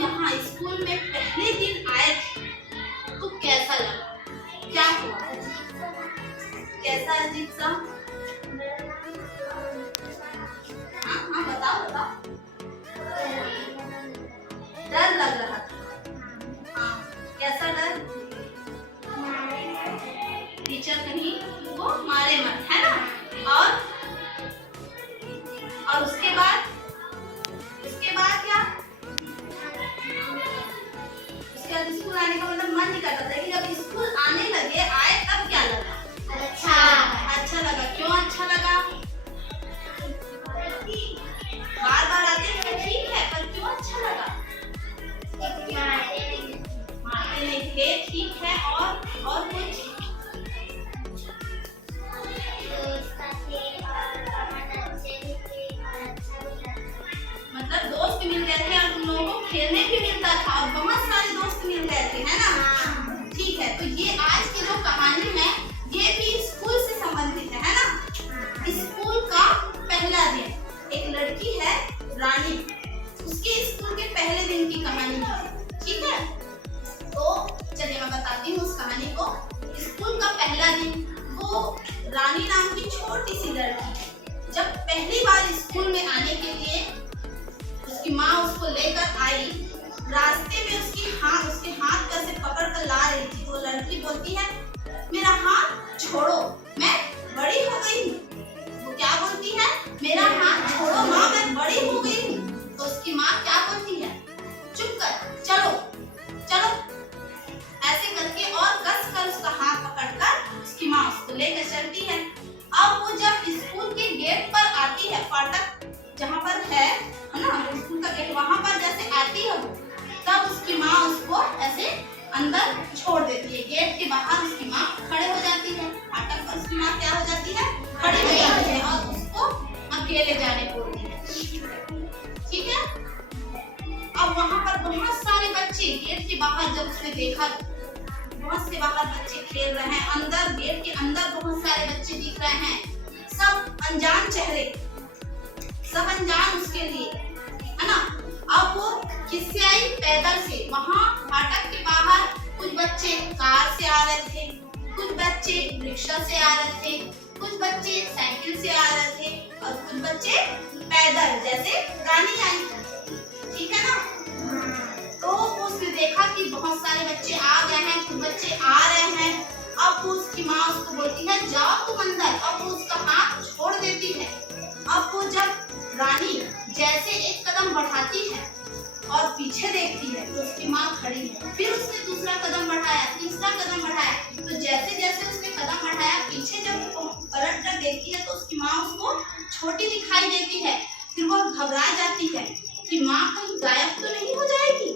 यहाँ स्कूल में पहले दिन आए थे तो कैसा लगा? क्या हुआ? कैसा अजीब सा? हाँ बताओ बताओ। डर लग रहा था। हाँ, कैसा डर? टीचर कहीं वो मारे मत, है ना? और उसके बाद क्या? उसके बाद स्कूल आने का मतलब मन नहीं करता था, लेकिन जब स्कूल आने लगे आए तब क्या लगा? अच्छा लगा। क्यों अच्छा लगा? बार बार आते हैं ठीक है, पर क्यों अच्छा लगा? मारते नहीं थे, ठीक है। और कुछ? मतलब दोस्त मिल गए थे और तुम लोगों को खेलने भी मिलता था और बहुत सारे दोस्त मिल गए थे, है ना? ठीक है, तो ये आज की जो कहानी है ये भी स्कूल से संबंधित है ना? स्कूल का पहला दिन। एक लड़की है रानी, उसके स्कूल के पहले दिन की कहानी है, ठीक है? तो चलिए मैं बताती हूँ उस कहानी को। स्कूल का पहला दिन, वो रानी नाम की छोटी सी लड़की जब पहली बार स्कूल में आने के लिए उसकी माँ उसको लेकर आई, रास्ते में उसके हाथ पर से पकड़ कर ला रही थी। वो लड़की बोलती है मेरा हाथ छोड़ो, मैं बड़ी हो गई हूँ। वो क्या बोलती है? मेरा हाथ छोड़ो माँ, मैं बड़ी हो गई हूँ। तो उसकी माँ क्या बोलती है? चुप कर, चलो चलो, ऐसे करके और कस कर उसका हाथ पकड़कर उसकी माँ उसको लेकर चलती है। अब वो जब स्कूल के गेट पर आती है, फाटक जहाँ पर है ना स्कूल का गेट, वहाँ पर जैसे आती है वो, तब उसकी माँ उसको ऐसे अंदर छोड़ देती है। गेट के बाहर उसकी माँ खड़े हो जाती है, फाटक पर उसकी माँ क्या हो जाती है? खड़ी हो जाती है और उसको अकेले जाने बोलती है, ठीक है? अब वहाँ पर बहुत सारे बच्चे गेट के बाहर, जब उसने देखा बहुत से बाहर बच्चे खेल रहे हैं, अंदर गेट के अंदर बहुत सारे बच्चे दिख रहे हैं, सब अनजान चेहरे, सब अनजान उसके लिए, है ना? अब वो किससे आई? पैदल से। वहाँ फाटक के बाहर कुछ बच्चे कार से आ रहे थे, कुछ बच्चे रिक्शा से आ रहे थे, कुछ बच्चे साइकिल से आ रहे थे और कुछ बच्चे पैदल, जैसे रानी आई, ठीक है ना? तो उसने देखा कि बहुत सारे बच्चे आ गए हैं, कुछ बच्चे आ रहे हैं। अब उसकी माँ उसको बोलती है जाओ तुम अंदर। अब वो उसका हाथ छोड़ देती है। अब वो जब रानी जैसे एक कदम बढ़ाती है और पीछे देखती है तो उसकी माँ खड़ी है। फिर उसने दूसरा कदम बढ़ाया, तीसरा कदम बढ़ाया, तो जैसे जैसे उसने कदम बढ़ाया पीछे जब वो पलट कर देखती है तो उसकी माँ उसको छोटी दिखाई देती है। फिर वो घबरा जाती है कि माँ कहीं गायब तो नहीं हो जाएगी।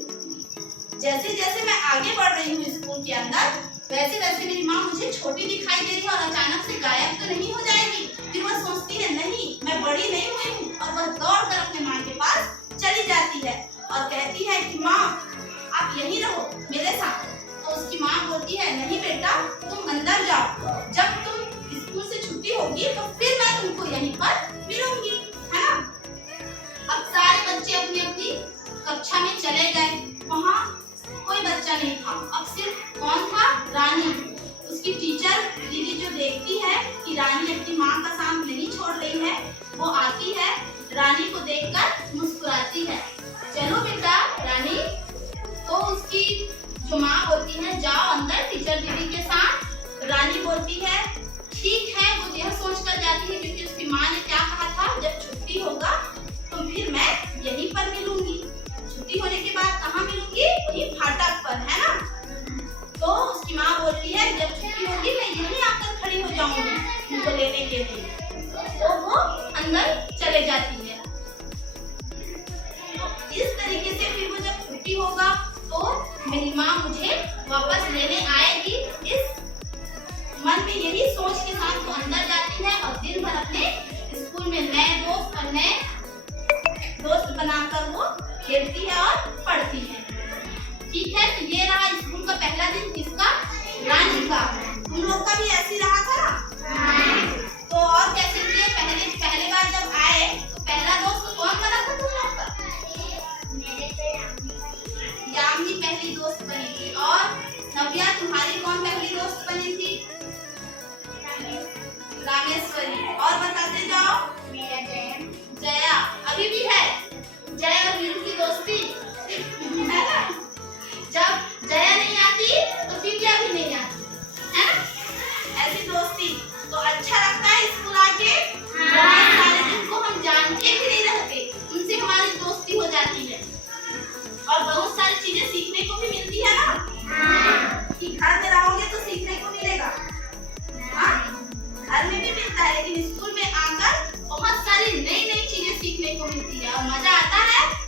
जैसे जैसे मैं आगे बढ़ रही हूँ स्कूल के अंदर, वैसे वैसे मेरी माँ मुझे छोटी दिखाई दे रही है और अचानक से गायब तो नहीं हो जाएगी। फिर वह सोचती है नहीं, मैं बड़ी नहीं हुई हूँ, और वह दौड़ कर अपने माँ के पास चली जाती है और कहती है कि माँ आप यहीं रहो मेरे साथ। तो उसकी माँ बोलती है नहीं बेटा, तुम अंदर जाओ, जब तुम स्कूल से छुट्टी होगी तो फिर मैं तुमको यहीं पर मिलूंगी, है ना? अब सारे बच्चे अपनी अपनी कक्षा में चले गए। वहाँ कोई बच्चा नहीं था। अब सिर्फ कौन था? रानी। उसकी टीचर दीदी जो देखती है कि रानी अपनी माँ का साथ नहीं छोड़ रही है, वो आती है, रानी को देखकर मुस्कुराती है, चलो बेटा रानी। तो उसकी जो माँ बोलती है जाओ अंदर टीचर दीदी के साथ। रानी बोलती है ठीक है। वो यह सोचकर जाती है क्योंकि उसकी माँ ने क्या कहा था, जब छुट्टी होगा तो फिर मैं यहीं पर मिलूंगी। छुट्टी होने के बाद कहाँ मिलूंगी? वही फाटक पर, है ना? तो उसकी माँ बोलती है जब छुट्टी होगी मैं यहीं आकर खड़ी हो जाऊंगी उनको लेने के लिए। तो वो अंदर चले जाती है। तो इस तरीके से फिर वो जब छुट्टी होगा तो मेरी माँ मुझे वापस लेने आएगी, इस मन में यही सोच के साथ वो अंदर जाती है और दिन भर अपने स्कूल में नए दोस्त बनाकर वो खेलती है और पढ़ती है। ठीक है, तो ये रहा स्कूल का पहला दिन किसका? रानी का। तुम लोग का भी ऐसी रहा था ना? तो और कैसे किए? पहले बार जब आए तो पहला दोस्त कौन बना था तुम लोग का? पहली दोस्त बनी थी। और नव्या तुम्हारी कौन पहली दोस्त बनी थी? रामेश्वरी। और बताते जाओ। जया। अभी भी है जया और वीरू की दोस्ती, है ना? जब जया नहीं आती तो दिव्या भी नहीं आती, है ना? ऐसी दोस्ती तो अच्छा लगता है स्कूल आके। सारे दिन को हम जानते भी नहीं रहते, उनसे हमारी दोस्ती हो जाती है और बहुत सारी चीजें सीखने को भी मिलती है ना। कि घर में रहोगे तो सीखने को मिलेगा, हाँ? घर में भी मिलता है लेकिन स्कूल में आकर बहुत सारी नई नई चीजें सीखने को मिलती है और मजा आता है।